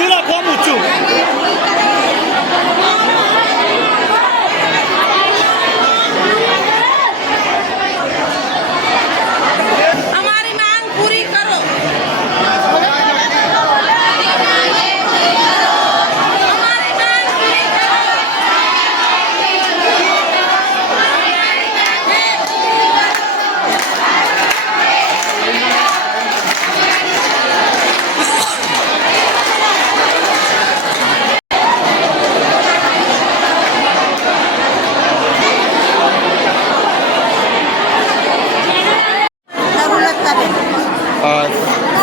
ઊંચું રાખો, ઊંચું. અમારી માંગ પૂરી કરો.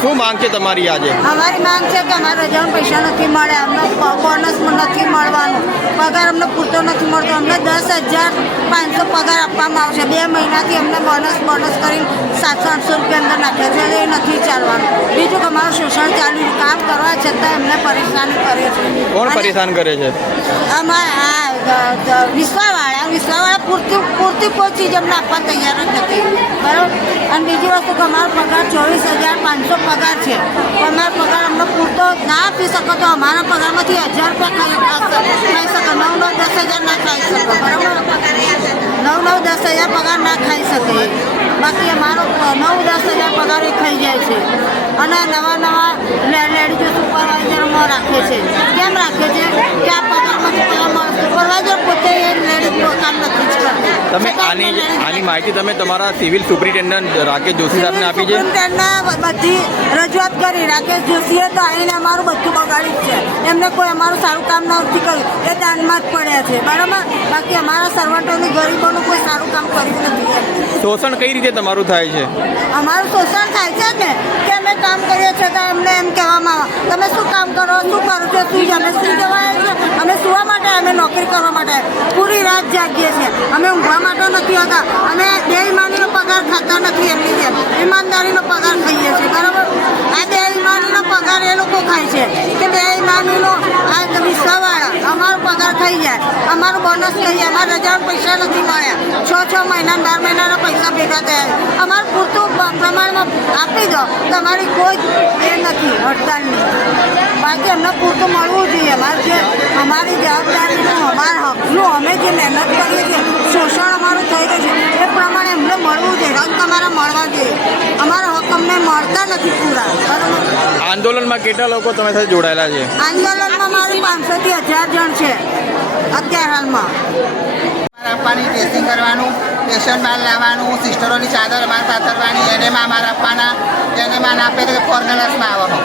શું માંગ છે તમારી આજે? અમારી માંગ છે કે અમારે રજાના પૈસા નથી મળે, અમને બોનસ નથી મળવાનું, પગાર અમને પૂરતો નથી મળતો. અમને 10,500 પગાર આપવામાં આવશે. 2 મહિનાથી અમને બોનસ કરીને 700-800 રૂપિયા અંદર નાખ્યા છે. એ નથી ચાલવાનું. બીજું કે અમારું શોષણ ચાલુ, કામ કરવા છતાં એમને પરેશાની કરે છે. કોણ પરેશાન કરે છે? વિશ્વાવાળા પૂરતી કોઈ ચીજ અમને આપવા તૈયાર જ નથી. બરાબર. અને બીજી વસ્તુ કે અમારો પગાર 24,500 પગાર છે. અમારો પગાર અમને પૂરતો ના આપી શકો તો અમારા પગારમાંથી 1,000 રૂપિયા ખાઈ શકે. 9-10 હજાર ના ખાઈ શકે. બરાબર. 9-10 હજાર પગાર ના ખાઈ શકે. બાકી અમારો 9-10 હજાર પગાર એ ખાઈ જાય છે. અને નવા લેડીઝો સુપરવાઇઝરમાં રાખે છે. કેમ રાખે છે કે આ પગારમાંથી પેલા સુપરવાઇઝર પોતે એ લેડીઝ કામ નથી જ કરતી. તમે આની માહિતી તમે તમારા સિવિલ સુપ્રિન્ટેન્ડન્ટ રાકેશ જોશી સાહેબને આપી છે? સુપ્રિન્ટેન્ડન્ટને બધી રજૂઆત કરી. રાકેશ જોશીએ તો આવીને અમારું બધું બગાડ્યું છે. એમને કોઈ અમારું સારું કામ નથી કર્યું. એ દાનમાં જ પડ્યા છે. બરાબર. બાકી અમારા સર્વન્ટોની ગરીબોનું કોઈ સારું કામ કર્યું નથી. શોષણ કઈ રીતે તમારું થાય છે? અમારું શોષણ થાય છે ને કે અમે કામ કરીએ છીએ તો એમને એમ કહેવામાં આવે તમે શું કામ કરો, શું કરો છો, શું અમે શું જવાય છે? અમે સુવા માટે, અમે નોકરી કરવા માટે પૂરી રાત જાગીએ છીએ. અમે ઊંઘવા માટે નથી હોતા. અમે બેઈમાનીનો પગાર ખાતા નથી. એમની જેમ ઈમાનદારીનો પગાર ખાઈએ છીએ. બરાબર. આ બેઈમાનીનો પગાર એ લોકો ખાય છે કે બેઈમાનીનો આ વિશ્વાવાળા અમારો પગાર ખાઈ જાય, અમારું બોનસ ખાઈ જાય. અમારા રજાના પૈસા નથી મળ્યા. 6 મહિના 12 મહિનાના પૈસા ભેગા થયા. અમારું પૂરતું પ્રમાણમાં આપી દો. તમારી કોઈ એ નથી હડતાલની. બાકી અમને પૂરતું મળવું જોઈએ. અમારી જવાબદારીનું, અમારા હકનું, અમે જે મહેનત કરીએ છીએ, શોષણ અમારું થઈ રહ્યું છે એ પ્રમાણે અમને મળવું જોઈએ. હક અમારા મળવા જોઈએ. અમારા હક અમને મળતા નથી પૂરા. બરાબર. આંદોલનમાં કેટલા લોકો તમારી સાથે જોડાયેલા છે? આંદોલનમાં મારી 500 થી 1000 જણ છે અત્યાર હાલમાં. આપવાની, ટેસ્ટિંગ કરવાનું, પેશન્ટ માલ લાવવાનું, સિસ્ટરોની ચાદર માલ પાથરવાની, એનેમાં માલ આપવાના. એનેમાં ના આપે તો ફોર્મ્યુલાસમાં આવવાનો.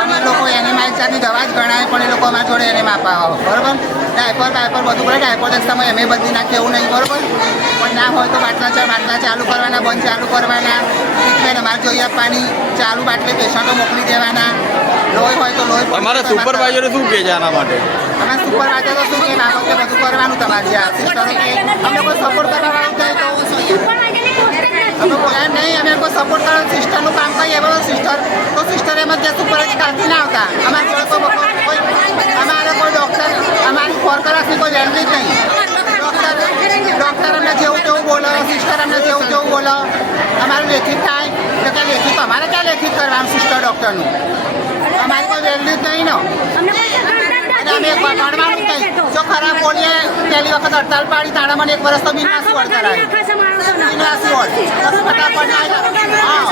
અને એ લોકો એનેમાં ચારની દવા જ ગણાય પણ એ લોકો અમારા જોડે એનેમાં આપવા આવો. બરાબર. ડાયપર બધું પડે. ડાયપર સમય અમે બદલી નાખીએ એવું નહીં. બરાબર. પણ ના હોય તો બાટલા ચાલુ કરવાના, બંધ ચાલુ કરવાના. ટ્રીટમેન્ટ અમારે જોઈએ આપવાની. ચાલુ બાટલે પેશન્ટો મોકલી દેવાના. લોહી હોય તો લોહી. તમારા સુપરવાઇઝર શું કહે છે આના માટે? અમે સુપરવાઇઝર તો શું કે બાબતે બધું કરવાનું તમારે. આ સિસ્ટરો અમને કોઈ સપોર્ટ કરવાનું થાય તો અમે બોલાય નહીં. અમે કોઈ સપોર્ટ કરો સિસ્ટરનું કામ કરીએ. બરાબર. સિસ્ટર એમ જ સુપરવાઇઝર કાલથી ના આવતા. અમારે અમારે કોઈ ડૉક્ટર અમારી 4 કલાકની કોઈ વેલ્યુ જ નહીં. ડૉક્ટર અમને જેવું તેવું બોલો, સિસ્ટર અમને જેવું તેવું બોલો. અમારું લેખિત થાય તો ક્યાં લેખિત, અમારે ક્યાં લેખિત કરવાનું સિસ્ટર ડૉક્ટરનું? અમારી કોઈ વેલ્યુ જ નહીં. અમે ભણવાનું કંઈ જો ખરાબ બોલીએ. પહેલી વખત હડતાલ પાડી તાણા મને 1 વર્ષ તો બિનવાસી વળતર આવ્યું. બિનવાસી વળ ફટાફટ. હા.